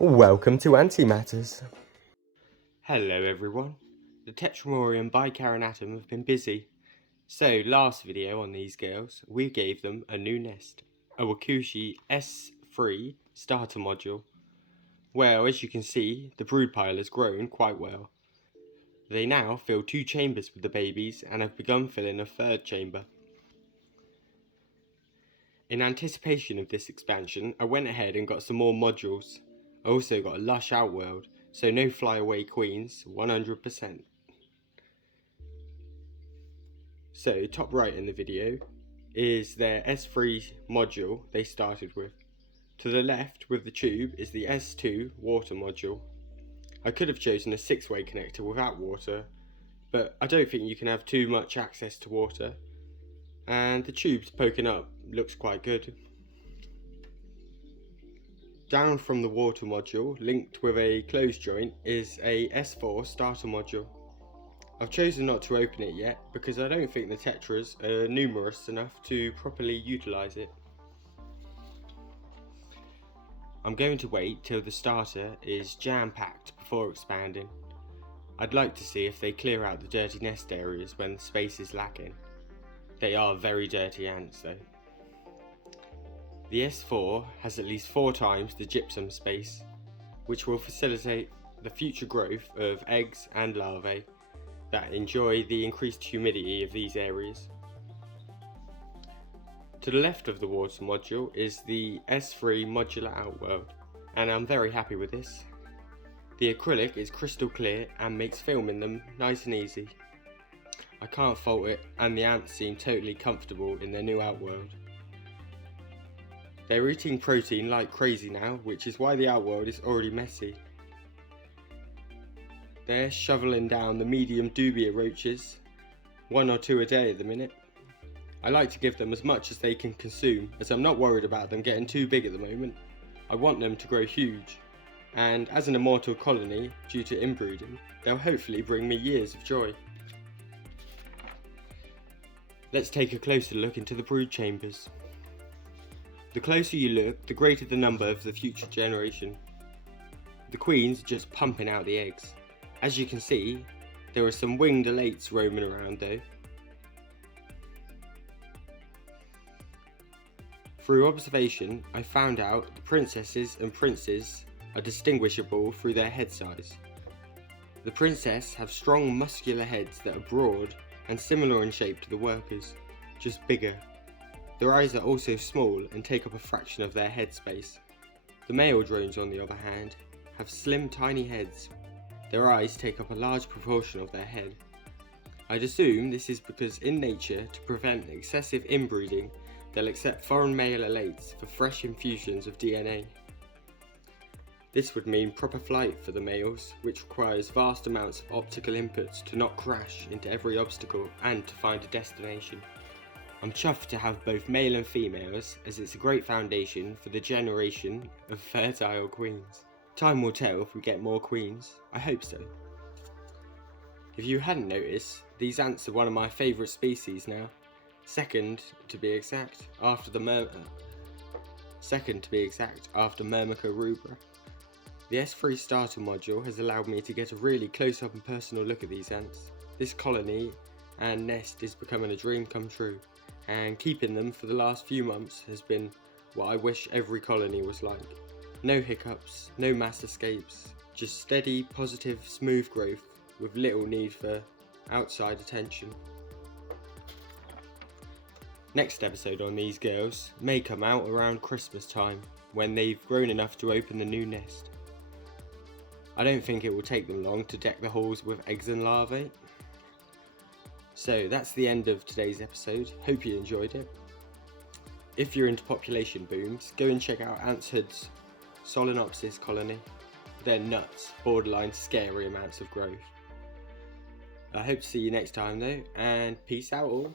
Welcome to Antimatters. Hello everyone. The Tetramorium Bicarinatum have been busy. So last video on these girls, we gave them a new nest, a Wakushi S3 starter module. Well, as you can see, the brood pile has grown quite well. They now fill 2 chambers with the babies and have begun filling a 3rd chamber. In anticipation of this expansion, I went ahead and got some more modules. I also got a lush outworld, so no flyaway queens, 100%. So top right in the video is their S3 module they started with. To the left with the tube is the S2 water module. I could have chosen a 6-way connector without water, but I don't think you can have too much access to water, and the tubes poking up looks quite good. Down from the water module, linked with a closed joint, is a S4 starter module. I've chosen not to open it yet because I don't think the tetras are numerous enough to properly utilise it. I'm going to wait till the starter is jam-packed before expanding. I'd like to see if they clear out the dirty nest areas when the space is lacking. They are very dirty ants though. The S4 has at least 4 times the gypsum space, which will facilitate the future growth of eggs and larvae that enjoy the increased humidity of these areas. To the left of the water module is the S3 modular outworld, and I'm very happy with this. The acrylic is crystal clear and makes filming them nice and easy. I can't fault it, and the ants seem totally comfortable in their new outworld. They're eating protein like crazy now, which is why the outworld is already messy. They're shoveling down the medium dubia roaches, 1 or 2 a day at the minute. I like to give them as much as they can consume, as I'm not worried about them getting too big at the moment. I want them to grow huge, and as an immortal colony, due to inbreeding, they'll hopefully bring me years of joy. Let's take a closer look into the brood chambers. The closer you look, the greater the number of the future generation. The queens are just pumping out the eggs. As you can see, there are some winged elates roaming around though. Through observation, I found out the princesses and princes are distinguishable through their head size. The princess have strong muscular heads that are broad and similar in shape to the workers, just bigger. Their eyes are also small and take up a fraction of their head space. The male drones, on the other hand, have slim tiny heads. Their eyes take up a large proportion of their head. I'd assume this is because in nature, to prevent excessive inbreeding, they'll accept foreign male elates for fresh infusions of DNA. This would mean proper flight for the males, which requires vast amounts of optical inputs to not crash into every obstacle and to find a destination. I'm chuffed to have both male and females, as it's a great foundation for the generation of fertile queens. Time will tell if we get more queens, I hope so. If you hadn't noticed, these ants are one of my favourite species now. Second to be exact, after Myrmica rubra. The S3 starter module has allowed me to get a really close up and personal look at these ants. This colony and nest is becoming a dream come true, and keeping them for the last few months has been what I wish every colony was like. No hiccups, no mass escapes, just steady, positive, smooth growth with little need for outside attention. Next episode on these girls may come out around Christmas time, when they've grown enough to open the new nest. I don't think it will take them long to deck the halls with eggs and larvae. So that's the end of today's episode, hope you enjoyed it. If you're into population booms, go and check out Ants Hood's Solenopsis colony. They're nuts, borderline scary amounts of growth. I hope to see you next time though, and peace out all.